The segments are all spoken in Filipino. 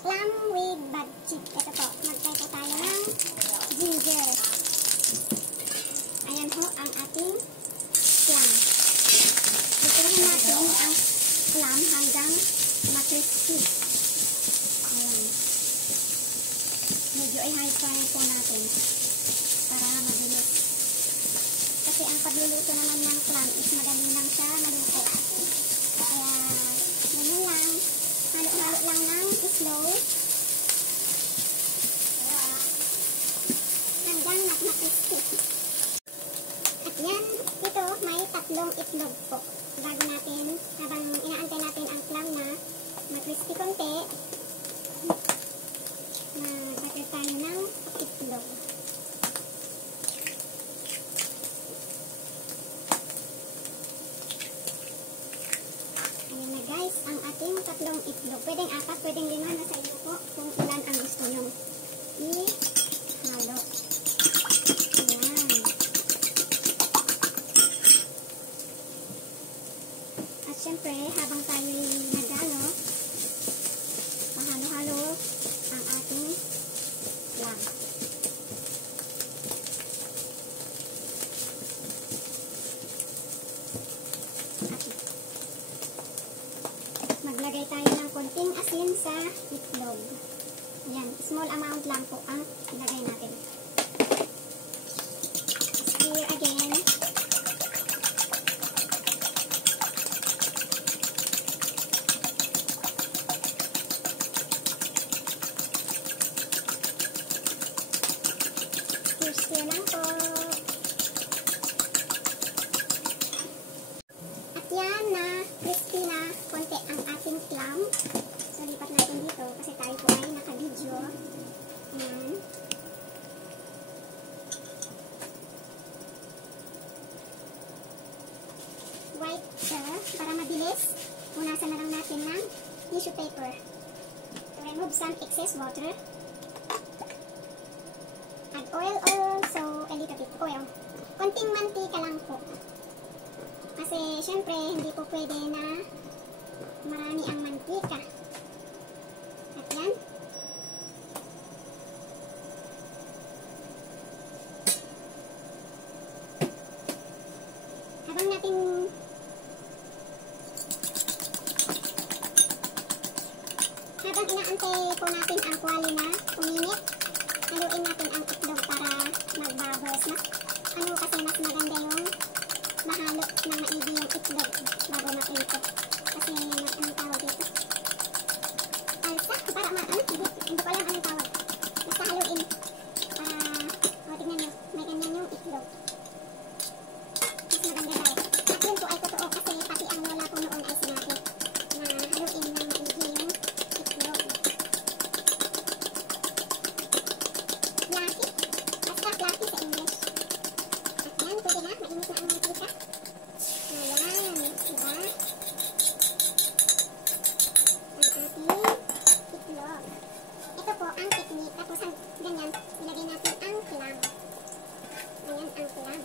clam with budget. Ito po, mag-try po tayo ng ginger. Ayan ho ang ating clam. Lutuin natin ang clam hanggang ma-crispy. Ayan. Medyo i-high fire po natin para mabilis. Kasi ang pagluluto naman ng clam is madali lang siya maluto. Kaya, ganun lang. Halo-halo lang ng slow. Hanggang ma-crispy. At yan, ito may 3 itlog po. Bago natin, habang inaantay natin ang clam na mag-crispy konti, mag-butter tayo ng itlog. Ayan na guys, ang ating 3 itlog. Pwedeng 4, pwedeng 5, nasa iyo po kung ilan ang gusto nyo i-halo. Ayan. At syempre, habang tayo nag-halo, pahalo-halo ang ating clam. Maglagay tayo ng konting asin sa itlog. Ayan, small amount lang po ang ilagay natin. Stir again. Stir lang po. At yan na crispy na konti ang ating clam. So, lipat natin dito kasi tayo po ay naka-video. Ayan. Wipe para mabilis. Punasan na lang natin ng tissue paper. To remove some excess water. Add oil also, a little bit oil. Konting mantika lang po. Kasi, syempre, hindi po pwede na marami ang mantika. At yan. Habang inaantay po natin ang kwali na uminit, haluin natin ang itlog para mag-bubbles. Kasi mas maganda yung mahalo na maigi yung itlog bago maprito. Kasi anong tawag dito? Alsa, para hindi ko alam anong tawag. Basta haluin para, tignan nyo, may ganyan yung itlog. Mas maganda daw. At yun po ay totoo kasi pati ang lola ko noon ay sinabi na haluin ng maigi yung itlog. Fluffy. Basta fluffy sa English. At yan, pwede na, mainit na ang mantika. Ayan, diba? Ang ating itlog. Ito po ang technique. Tapos ganyan, ilagay natin ang clam. Ayan ang clam.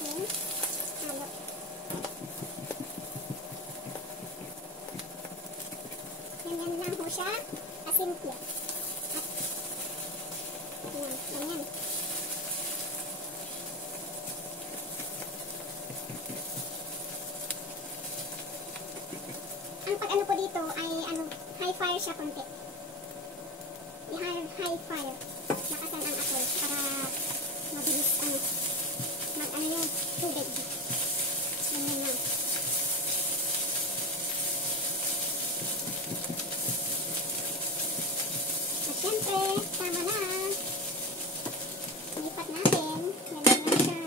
Then, halo. Ganyan lang po siya. Kasimple. At ganyan. Ang pag-ano po dito ay high fire siya konti. High fire. Lakasan ang apoy para mabilis mag-ano yung tubig. Ganyan lang. At syempre, tama na. Lipat natin. Ganyan lang siya.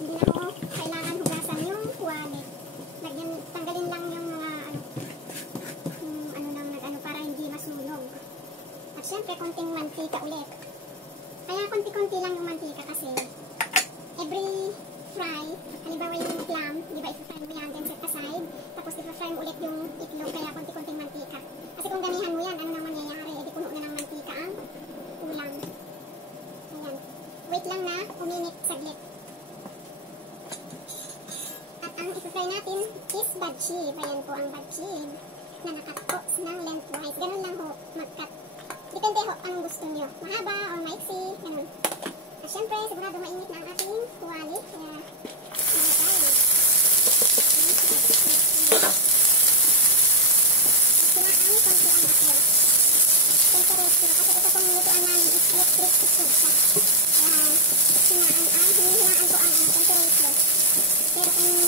Hindi na ko kailangan hugasan yung kuwali. Tanggalin lang yung mga para hindi masunog. At syempre, konting mantika ulit. Kaya konti-konti lang yung mantika kasi every fry, halimbawa yung clam, di ba i-fry mo yan, then set aside, tapos i-fry mo ulit yung itlog, kaya konti-konting mantika. Kasi kung damihan mo yan, ano nang mangyayari? Edi puno na ng mantika ang ulam. Ayan. Wait lang na, uminit saglit. At ang i-fry natin is bud chip. Ayan po ang bud chip na nakatok ng lengthwise. Ganun lang ho, mag-cut. Depende ho ang gusto nyo. Mahaba o maiksi, ganun. At syempre, sigurado mainit na ang ating tuwali. Kaya, ano tayo? Sinaan konti ang apoy. Temperature. Kasi ito pong lutuan namin is electric stove siya. Kaya, hinihinaan ko ang temperature. Pero kung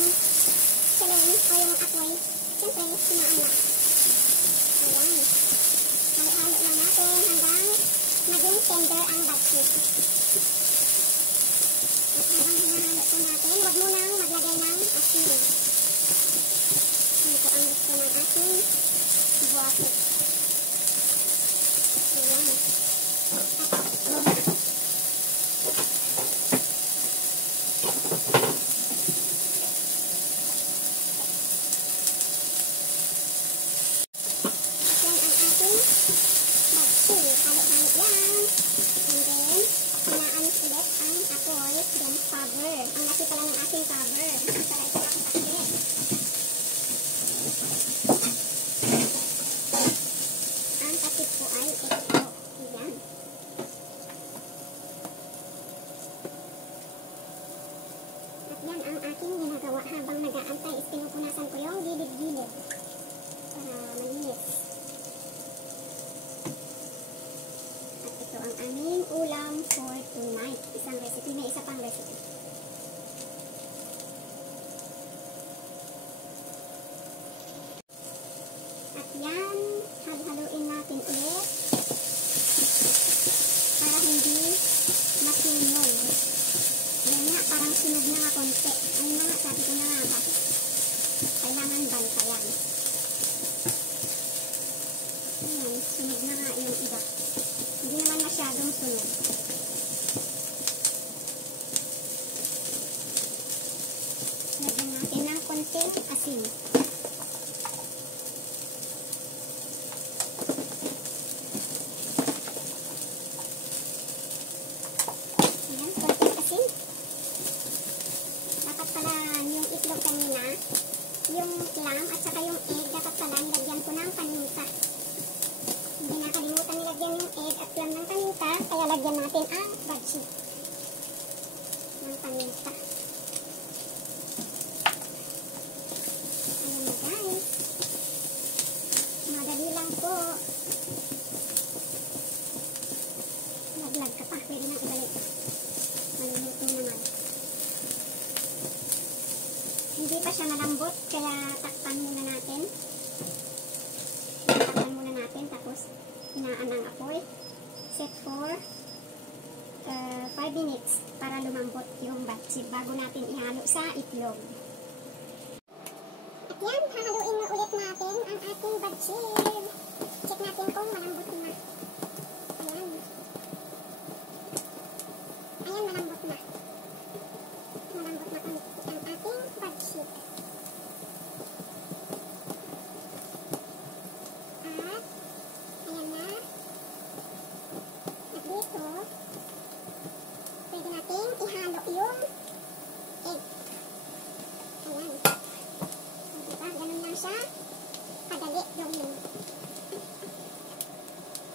challenge o yung apoy, syempre, sinaan na. Ayan. Halo-halo lang natin hanggang maging tender ang bud chip. At habang hinahalo po natin, huwag mo nang maglagay ng asin. Ito ang gusto ng ating buwate. Ayan. Then cover. Ang laki pala ng ating cover. Para ito ang pakit. Ang takip po ay ito. Ayan. At yan ang aking ginagawa habang nag-aantay is pinupunasan ko yung gilid-gilid para malinis. At ito ang aming ulam for tonight. Isang recipe. May isa pang recipe. At yan, halo-haloin natin ulit para hindi masunog. Ayan nga, parang sunog na nga konti. Ayun na nga, sabi ko na nga ba, kailangan bantayan. Ayan, sunog na nga yung iba. Hindi naman masyadong sunog. Lagyan natin ng konting asin. Ayan, konting asin. Dapat pala yung itlog kanina, yung clam at saka yung egg, dapat pala nilagyan ko ng paminta. Hindi nakalimutan nilagyan yung egg at clam ng paminta, kaya lagyan natin ang bud chip ng paminta. Ayan na guys. Madali lang po. Laglag ka pa. Pwede nang ibalik. Maluluto naman. Hindi pa siya malambot, kaya takpan muna natin. Takpan muna natin, tapos hinaan ang apoy. Set for 5 minutes para lumambot yung bud chip bago natin ihalo sa itlog. At yan, hahaluin na ulit natin ang ating bud chip. Check natin kung malambot na. Ayan. Ayan, malambot na. Malambot na ang ating bud chip. At, ayan na. At dito, pwede natin ihalo yung egg. Ayan. Diba? Ganun lang siya. Kadali gawin.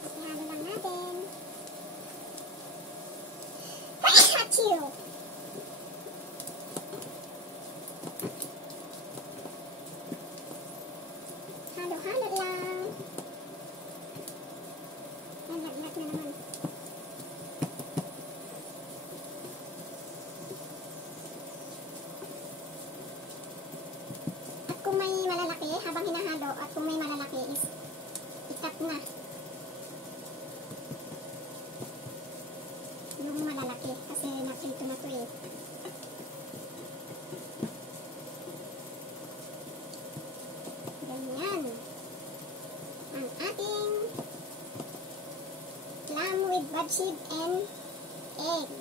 At ihalo lang natin. Achoo! Halo-halo lang. Ayan, laglag na naman. Kung may malalaki, habang hinahalo, at kung may malalaki is ikat na yung malalaki kasi naprito na to eh. Ganyan ang ating clam with bud chip and egg.